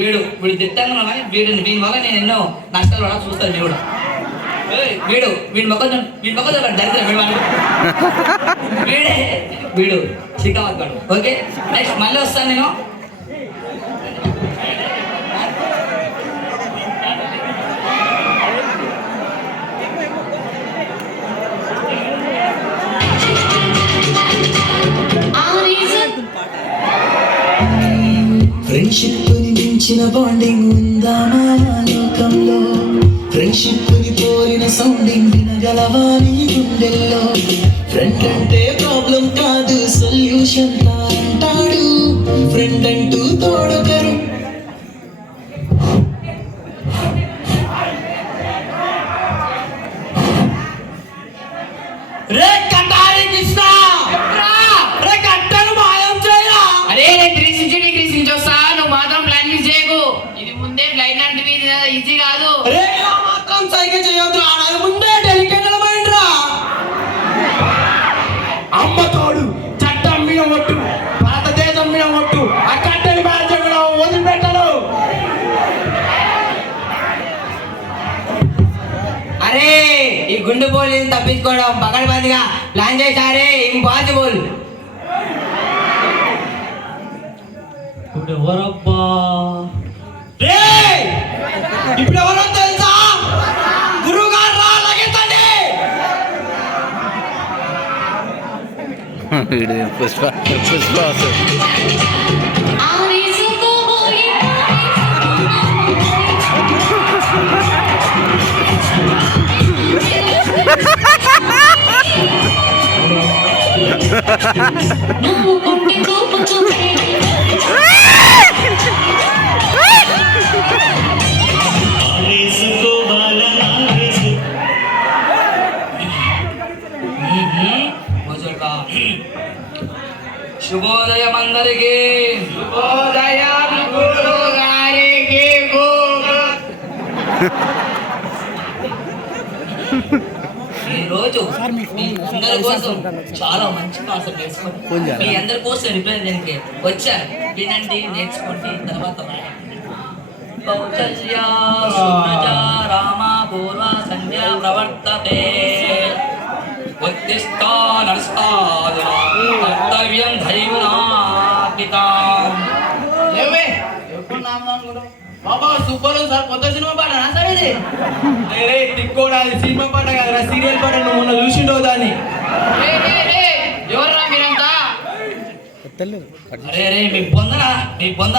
వీడు తిట్టాను కానీ వీడి వల్ల నేను ఎన్నో నష్టాలు పడా చూస్తాను దేవుడు. వీడి మొక్క దరిద్రం వీడు శ్రీకాంత్. ఓకే నెక్స్ట్ మళ్ళీ వస్తాను నేను. ఫ్రెండ్షిప్ ని మించిన బాండింగ్ ఉందా మాయా లోకంలో? ఫ్రెండ్షిప్ ని పోలిన సౌండింగ్ వినగలవా నీ గుండెల్లో? ఫ్రెండ్ అంటే ప్రాబ్లం కాదు సొల్యూషన్ అంటాడు. ఫ్రెండ్ అంటూ తోడొకరు. రే కటారి కృష్ణ రే కట్టను మాయం చేయరా. అరే నేను 360 డిగ్రీస్ నుంచి వస్తా, నువ్వు మాత్రం ప్లాన్ మిస్ చేయకు. ఇది ముందే ఫ్లైట్ లాంటివి ఈజీ కాదు. రే మాత్రం సైకిల్ చేయొద్దు, ఆడాలి ముందే డెలికేట్ మైండ్రా. అమ్మ తోడు చట్టం మీద ఒట్టు, భారతదేశం మీద ఒట్టు, ఆ కట్టెలు బాధ్యతలు వదిలిపెట్టడు. అరే ఈ గుండు పోలీసు తప్పించుకోవడం పకడ్బందీగా ప్లాన్ చేశారే, ఇంపాసిబుల్. ఇప్పుడు ఎవరబ్బా? ఇప్పుడు ఎవరో తెలుసా? గురువు గారు రా లగెత్తండి. పుష్ప శుభోదయం అందరికి. శుభోదయం గురువు గారికి. ఈరోజు మీ అందరి కోసం చాలా మంచి కాన్సెప్ట్ నేర్చుకోండి. మీ అందరి కోసం రిప్రజెంట్ వచ్చాను. వినండి, నేర్చుకోండి, తర్వాత కౌసల్య సుప్రజా రామ పూర్వ సంధ్యా ప్రవర్తతే ఉత్తిష్టా నరస్తాదునా కర్తవ్యం దైవనాపితాం. లేవే ఎప్పుడు నామనాను కూడా బాబా సూపర్ సార్. కొత్త సినిమా పాట సార్ ఇది. తిక్కోడా అది సినిమా పాట కదా, సీరియల్ పాట. నువ్వు మొన్న చూసిండవు దాన్ని. ఎవర్రా మీరంతా? అరే రే మీ పొంద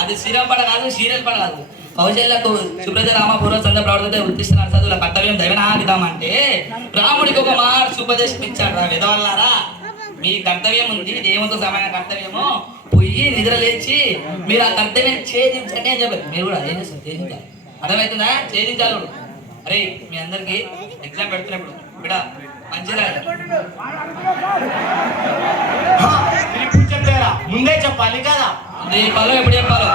అది సీరియల్ పాట కాదు, సీరియల్ పాట కాదు. కౌశల్యకు సుప్రజ రామ పూర్వ సంధ్య ప్రవర్తతే ఉత్తిస్తున్నారు చదువుల కర్తవ్యం దైవనాగితామంటే రాముడికి ఒక మాట సుపదేశం ఇచ్చాడు. రా విధవల్లారా, మీ కర్తవ్యం ఉంది, దేవునితో సమాన కర్తవ్యము. పొయ్యి నిద్ర లేచి మీరు ఆ కర్తవ్యం ఛేదించండి అని చెప్పారు. మీరు కూడా ఏం చేస్తారు? ఛేదించాలి. అర్థమవుతుందా? ఛేదించాలి. అరే మీ అందరికి ఎగ్జామ్ పెడుతున్నప్పుడు బిడ మంచిగా ముందే చెప్పాలి కదా. చెప్పాలో ఎప్పుడు చెప్పాలో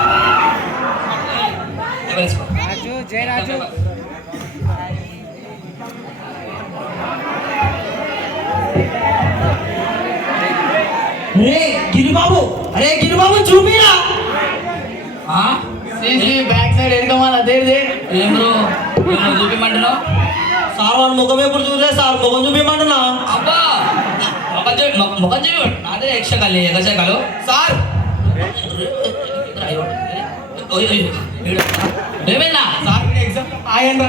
గిరిబాబు, అరే గిరిబాబు చూపిరా. బ్యాక్ సైడ్ ఎడకమాల ఏం బ్రో చూపిమంటున్నావు? సార్ వాళ్ళ ముఖం ఎప్పుడు చూసే సార్ ముఖం చూపిమంటున్నా. అబ్బా ముఖం చూపి నాదే ఎగశాకాలు సార్. ఏమైందా సార్? ఎగ్జామ్ ఆయన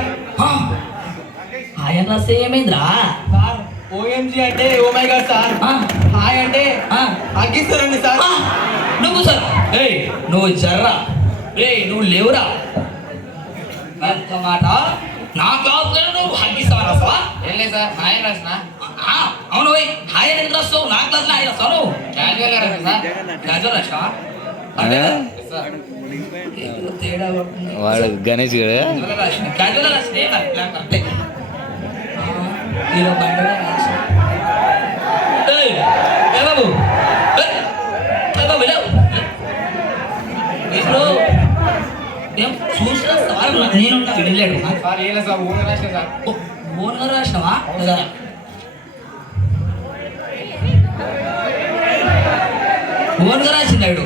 ఆయన రాస్తే ఏమైందిరా సార్? ఓఎంజీ అంటే oh my god sir. Hi అంటే అగ్గిస్తారండి సార్. నువ్వు సార్ నువ్వు జర్రా నువ్వు లేవురా. అంత మాట నా క్లాస్ నువ్వు హగ్గిస్తావా సార్? ఏం లేదు సార్, హాయ్ రాసిన. అవును హాయ్ ఎందుకు రాస్తావు? నా క్లాస్ హాయ్ రాస్తాను. క్యాజువల్ గా రాసిన సార్. క్యాజువల్ రాసినా? తేడా వాడు గణేష్ గడ క్యాజువల్ రాసిన బాబు ఏం చూసినా సార్ నేను వెళ్ళాడు సార్ ఏం లేదు సార్, ఓన్ రాసిన సార్. ఓన్గా రాసినావా? ఓన్గా రాసిందాడు.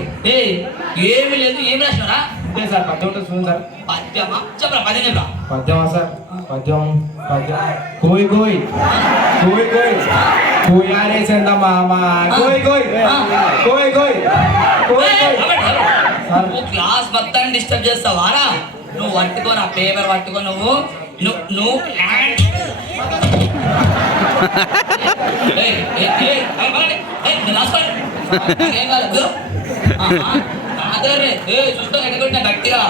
ఏమి లేదు, ఏం రాసినారా? అంతే సార్ పద్యం ఉంటుంది చూడండి సార్. పద్యమా చెప్పరా పద్యం చెప్పరా పద్యమా సార్? పద్యం పద్యం కోయ్ కోయ్ కోయ్ కోయ్ కోయారేసిందమ్మా అమ్మా కోయ్ కోయ్ కోయ్ కోయ్ కోయ్ కోయ్ సార్. నువ్వు క్లాస్ మొత్తాన్ని డిస్టర్బ్ చేస్తావారా? నువ్వు పట్టుకో నా పేపర్ పట్టుకో నువ్వు నువ్వు ఏయ్, ఏయ్, ఏయ్, అరే పడండి. ఏయ్, నేను రాసుకోండి. నాకేం కాలేదు. చూస్తా ఎట్టుకుంటున్నా గట్టిగా.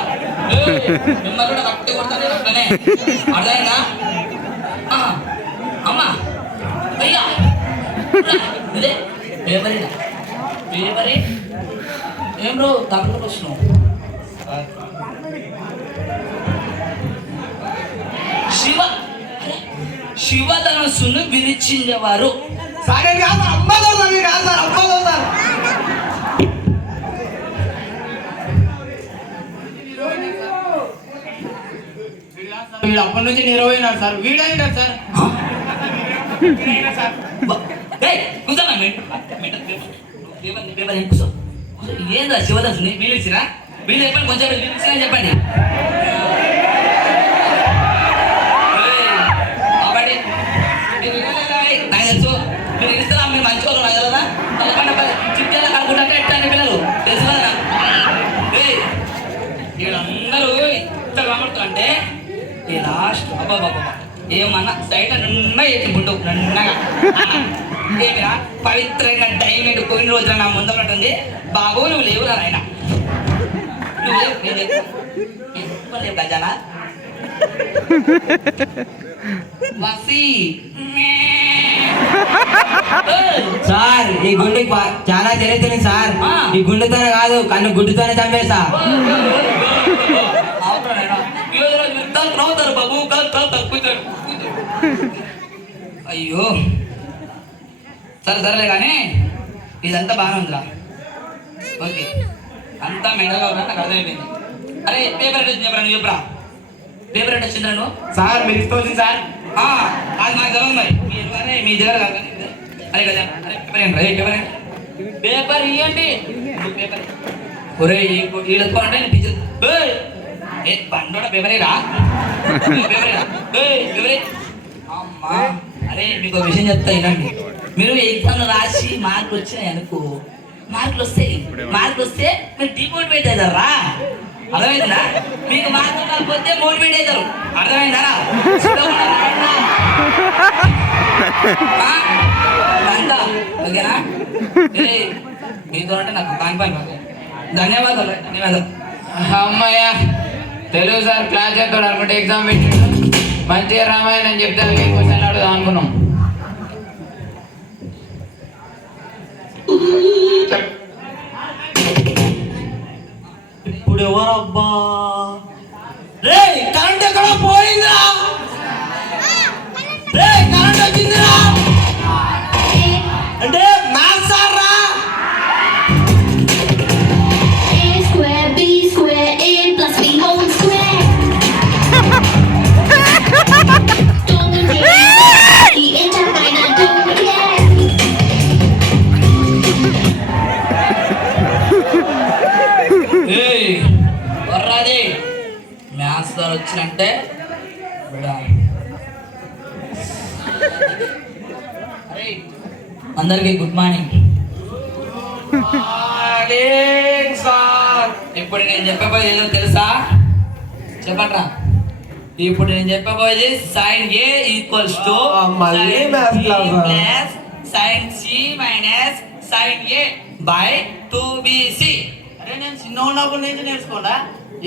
ఏయ్, మిమ్మల్ని కూడా గట్టిగా కొడతాను అట్లనే. అర్థమైందా? అమ్మా అయ్యా ఇదే పేపరేనా పేపరే ఏం బ్రో తక్కువ వస్తున్నావు? శివధనస్సును విరిచిందేవారు సార్ ఇది కాదు సార్, అమ్మలో సార్, ఇది కాదు సార్, అమ్మలో సార్. వీడు అప్పటి నుంచి నిరవైనాడు సార్. వీడైనాడు సార్. కూర్చోమా పేపర్ కూర్చో. ఏందా శివధనస్సుని వీళ్ళిచ్చినా? వీళ్ళు చెప్పండి, కొంచెం వీళ్ళిచ్చినా చెప్పండి. నాకు తెలుసు మీరు ఇస్తారా, మీరు మంచి వాళ్ళు నాకు కదా. చిట్టాల కనుక్కుంటే ఎట్టండి పిల్లలు తెలుసు కదా. వీళ్ళందరూ ఇంత కనబడుతున్నా అంటే ఈ లాస్ట్ అబ్బాబా ఏమన్నా సైడ్ నిన్న ఎత్తుకుంటూ నన్నగా ఏమిరా పవిత్రంగా డైమండ్ పోయిన రోజున నా ముందన్నట్టుంది. బాబు నువ్వు లేవురా ఆయన, నువ్వు లేవు. నేను లేవు గజాలా వసి సార్ ఈ గుండెకి చాలా తెలియదు సార్. ఈ గుండెతోనే కాదు కన్ను గుడ్డుతోనే చంపేస్తా. రావుతారు బాబు కూర్చోడు. అయ్యో సరే సరేలే కానీ ఇదంతా బాగానే ఉందిరా. ఓకే అంతా మెండగా ఉన్నా నాకు అర్థమైపోయింది. అరే పేపర్ ఎట్ వచ్చింది చెప్పరా? నువ్వు చెప్పరా పేపర్ ఎట్ వచ్చిందిరా నువ్వు? సార్ మీరు ఇస్తుంది సార్. అది నాకు తెలియదు మరి మీరు మీ దగ్గర కాదు. అరే కదా అరే పేపర్ ఏంటి? అరే పేపర్ ఏంటి? పేపర్ ఇవ్వండి. పేపర్ ఒరే వీళ్ళుకోవాలంటే నేను టీచర్ ఏ బండోడ పేపరేరా పేపరేరా పేపరే అమ్మా. అరే మీకు ఒక విషయం చెప్తా వినండి. మీరు ఎగ్జామ్లు రాసి మార్కులు వచ్చినాయి అనుకో, మార్కులు వస్తే మీరు డిమోటివేట్ అవుతారా? అర్థమైందా? మీకు మార్కులు కాకపోతే మోటివేట్ అవుతారు. అర్థమైందా? ఓకేనా? మీతో అంటే నాకు కాని పని. ధన్యవాదాలు ధన్యవాదాలు. అమ్మయ్య తెలుగు సార్ క్లాస్ చెప్తాడు అనుకుంటే ఎగ్జామ్ పెట్టాడు. మంచిగా రామాయణం చెప్తాను క్వశ్చన్ అడుగుదాం అనుకున్నాం. ఇప్పుడు ఎవరబ్బా? రే కరెంట్ ఎక్కడ పోయిందిరా? రే కరెంట్ వచ్చిందిరా అంటే మ్యాథ్స్ సార్ రా. A square, B square, A plus B whole square. Don't care. The internet don't care. వర్రాది మ్యాథ్స్ ద్వారా వచ్చినంటే అందరికి గుడ్ మార్నింగ్. ఇప్పుడు నేను చెప్పబోయేది ఏదో తెలుసా? చెప్పట్రా. ఇప్పుడు నేను చెప్పబోయేది sine A equals to plus sine C minus sine A by 2bc. అరే నేను చిన్న ఉన్నప్పుడు నుంచి నేర్చుకోండా.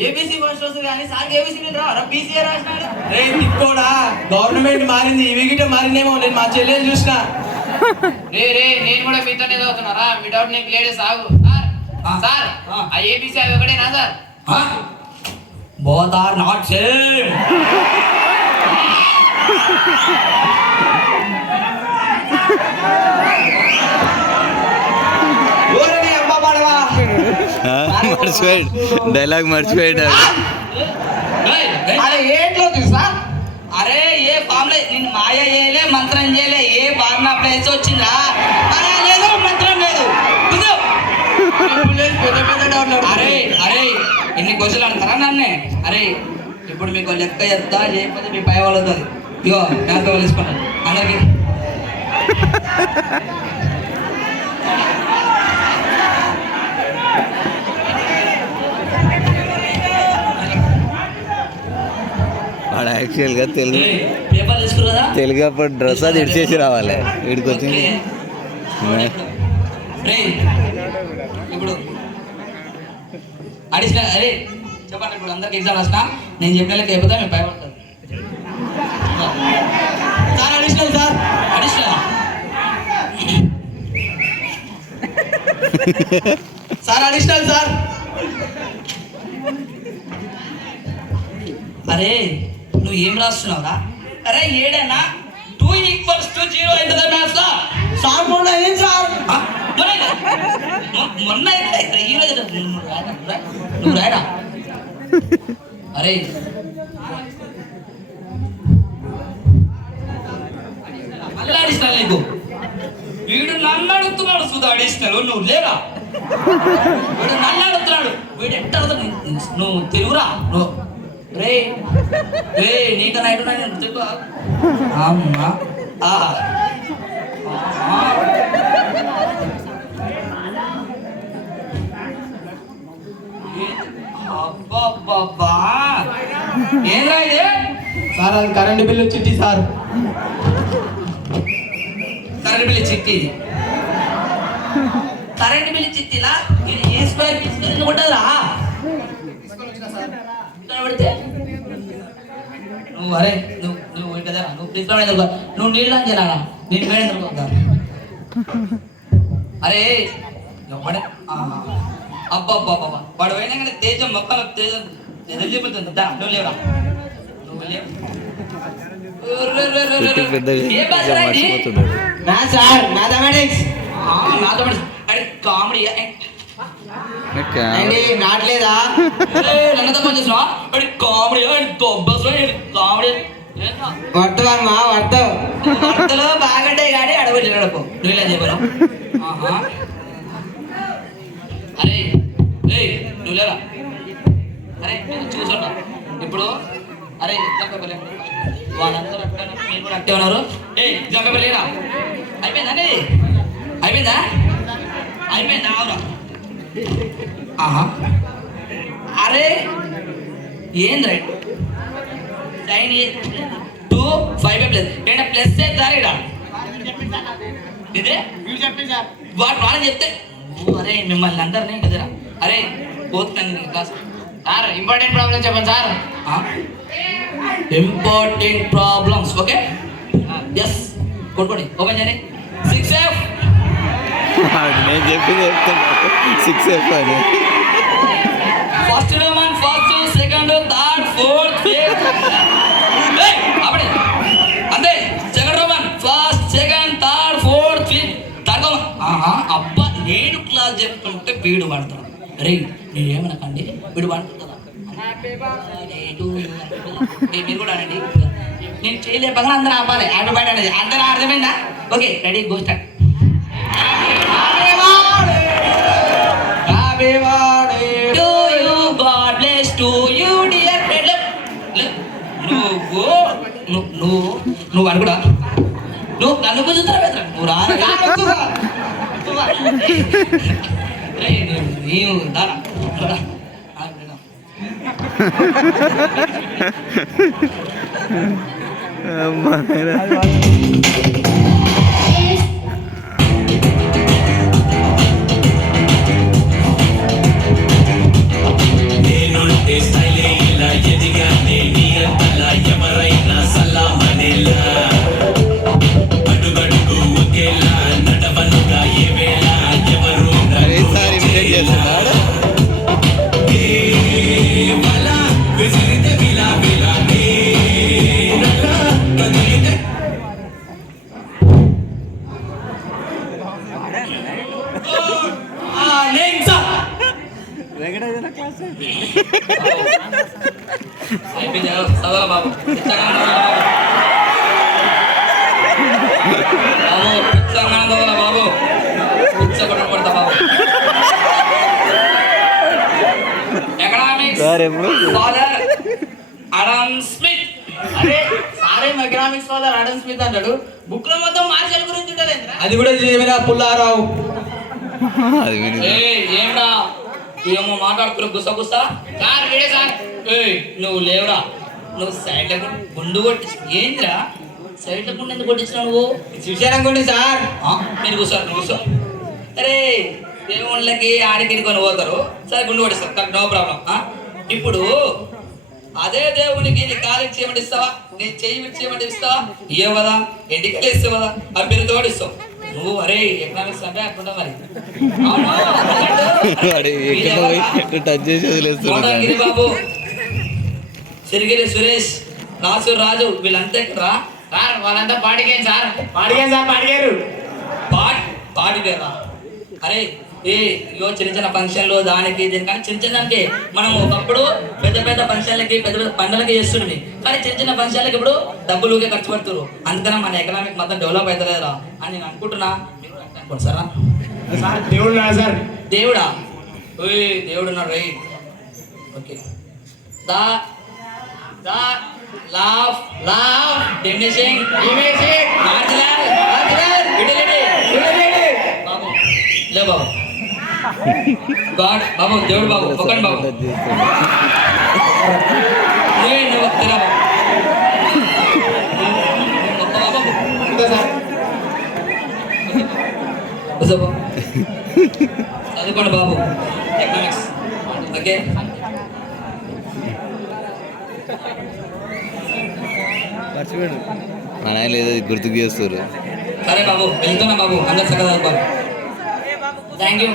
ఏబీసీ ఫస్ట్ వస్తుంది కానీ సార్ ఏబీసీ రా బీసీఏ రాసినాడు. రే తిక్కోడా, గవర్నమెంట్ మారింది, ఇవి గిట్ట మారిందేమో. నేను మా చెల్లెలు చూసిన. రే నేను కూడా మీతోనే చదువుతున్నారా? మీ డౌట్ నేను క్లియర్ చేసి ఆగు. సార్ ఆ ఏబీసీ అవి ఒకటేనా sir? Both are not same. మర్చిపోయాడు, డైలాగ్ మర్చిపోయాడు. అరే ఏంట్లో సార్? అరే ఏ ఫామ్లో నేను మాయ చేయలే, మంత్రం చేయలే. ఏ ఫార్ములా ప్లేస్ వచ్చిందా? మాయ లేదు, మంత్రం లేదు. పెద్ద పెద్ద డౌట్. అరే అరే ఇన్ని క్వశ్చన్లు అడతారా నన్నే? అరే ఇప్పుడు మీకు లెక్క చెప్తా, చేయకపోతే మీ పై వాళ్ళు అవుతుంది. ఇగో మ్యాథ్స్ వాళ్ళు తీసుకున్నాను అందరికి. వాడు యాక్చువల్గా తెలుగు పేపర్ తీసుకురు కదా, తెలుగు అప్పుడు డ్రెస్ అది ఇడిచేసి రావాలి వీడికి వచ్చింది. రేయ్, ఇప్పుడు అడిషనల్ అరే చెప్పండి. ఇప్పుడు అందరికి ఎగ్జామ్ రాసిన నేను చెప్పిన లెక్క అయిపోతే మేము భయపడతాను. Sir additional, sir additional, sir additional sir. అరే నువ్వు ఏం రాస్తున్నావురా? అరే ఏడైనా 2 = 0 అవుతుందా మ్యాథ్స్ లో? సార్ మొన్న ఏం సార్? మొన్న ఈరోజు నువ్వు రాయరా? అరే మళ్ళీ అడిషనల్ నీకు. వీడు నన్ను అడుగుతున్నాడు సుధా అడిషనల్, నువ్వు లేరా? వీడు నన్ను అడుగుతున్నాడు, వీడు ఎట్ట అడుగుతాడు? నువ్వు తెలుగురా నువ్వు? రే రే నీకన్నా ఎటు నేను తెలుగు అమ్మా. అబ్బా ఏంరా ఇది? సార్ అది కరెంట్ బిల్లు చిట్టి సార్. కరెంట్ బిల్లు చిట్టి, కరెంట్ బిల్లు చిట్టిలా? ఇది ఏ స్క్వేర్ తీసుకెళ్ళి ఉంటుందిరా? పెడితే నువ్వు అరే నువ్వు కదా నువ్వు ప్లీజ్ నువ్వు నీళ్ళు అని చేయాలా? నేను వేడి దొరుకుతా. అరే అబ్బా వాడు పోయినా కానీ తేజం మొక్కల తేజం ఎదురు చెబుతుంది. నువ్వు లేవురా, నువ్వు లేవు. మర్చిపోతున్నాడు. కామెడీ అండి నాట్లేదా? నన్ను తప్ప చేసినా కామెడీ కామెడీ వర్తవమ్మా వర్తవ్ వార్తలో బాగుంటాయి కానీ అడవి నడపు. నువ్వు ఇలా చెప్పాను. అరే నువ్వు లేరా? అరే నేను చూసుంటా ఇప్పుడు. అరే ఎగ్జామ్ పేపర్ లేదు, వాళ్ళందరూ అట్టే మీరు కూడా అట్టే ఉన్నారు. ఎగ్జామ్ పేపర్ లేరా? అయిపోయిందండి, అయిపోయిందా? అయిపోయిందా? అవునా? అరే ఏం రైట్ సైన్ 2 5 ప్లస్ ఏంటో ప్లస్ దారిడా ఇదే వాడు వాళ్ళని చెప్తే అరే మిమ్మల్ని అందరినీ కదరా. అరే పోతున్నాను క్లాస్. సార్ ఇంపార్టెంట్ ప్రాబ్లం చెప్పండి sir. Important problems okay yes కొట్టుకోండి. ఓపెన్ చేయండి. 6F నేను చెప్పింది చెప్తున్నాను 6F అని. First Roman first second third fourth fifth అప్పుడే అంతే. Second Roman first second third fourth fifth third Roman. అబ్బా నేను క్లాస్ చెప్తుంటే వీడు పడతాడు. రే నేనేమనకండి వీడు పడుతుందా? మీరు కూడా అనండి. నేను చేయలేపగా అందరూ ఆపాలి. హ్యాపీ బర్త్డే అనేది అందరూ అర్థమైందా? Okay ready go start. నువ్వు అనుకుడా నువ్వు నన్ను కూర్చుంటారా పెద్ద నువ్వు రా నీవు దారా అయిపోయింది చదవాలా బాబు? బాబు పిచ్చ కొట్ట బాబు. ఎకనామిక్స్ సార్ ఎప్పుడు ఫాదర్ అడామ్ స్మిత్. అరే సారే ఎకనామిక్స్ ఫాదర్ ఆడమ్ స్మిత్ అంటాడు. బుక్ లో మొత్తం మార్షల్ గురించి ఉంటుంది. అది కూడా చదివినా పుల్లారావు. అది విని ఏంరా ఏమో మాట్లాడుతున్నా గుసగుస. సార్ వీడే సార్. నువ్వు లేవురా, నువ్వు సైడ్ లో గుండు కొట్టించు. ఏంద్రా సైడ్ లో గుండు ఎందుకు కొట్టించినావు నువ్వు? చూశారనుకోండి సార్. మీరు కూర్చోరు, నువ్వు కూర్చో. అరే దేవుళ్ళకి ఆడికి కొని పోతారు, సరే గుండు కొట్టిస్తారు, నో ప్రాబ్లం. ఇప్పుడు అదే దేవునికి నీ కాలు ఇచ్చేయమంటే ఇస్తావా, నీ చెయ్యి ఇచ్చేయమంటే ఇస్తావా? ఇయ్యవు కదా, ఎంటికలు ఇస్తావు కదా, అది పేరుతో కూడా ఇస్తావు. నువ్వు అరే ఎకనామిక్స్ అంటే అట్లుంటా మరి. అవును, వాడు ఎక్కడ పోయి టచ్ చేసి వదిలేస్తున్నాడు. కోటగిరి బాబు, సిరిగిరి సురేష్, రాసు రాజు వీళ్ళంతా ఎక్కడరా? సార్ వాళ్ళంతా పాటికేం సార్. పాడిగారు సార్, పాడిగారు. పాడిదేరా? అరే ఇగో చిన్న చిన్న ఫంక్షన్లు దానికి దీనికి కానీ చిన్న చిన్నకి మనం ఒకప్పుడు పెద్ద పెద్ద ఫంక్షన్లకి పెద్ద పెద్ద పండుగలకి చేస్తుండే, కానీ చిన్న చిన్న ఫంక్షన్లకి ఇప్పుడు డబ్బులుకే ఖర్చు పెడుతున్నారు. అందుకనే మన ఎకనామిక్ మొత్తం డెవలప్ అవుతలేదురా అని నేను అనుకుంటున్నా. మీరు అనుకోండి సారా? సార్ దేవుడు నా సార్. దేవుడా? దేవుడు ఉన్నాడు right. Okay. The law diminishing imaging marginal utility. బాబు లే బాబు. గాడ్ బాబు, దేవుడు బాబు, ఒకండి బాబు. నువ్వు తిరా బాబు. బాబు కూర్చో బాబు. చదువుకోండి బాబు ఎకనామిక్స్. ఓకే. మర్చిపోయాడు మన ఆయన ఏదో గుర్తుకు చేస్తారు. సరే బాబు, వెళ్తున్నా బాబు, అందరు చక్కగా చదువుకోవాలి. Thank you.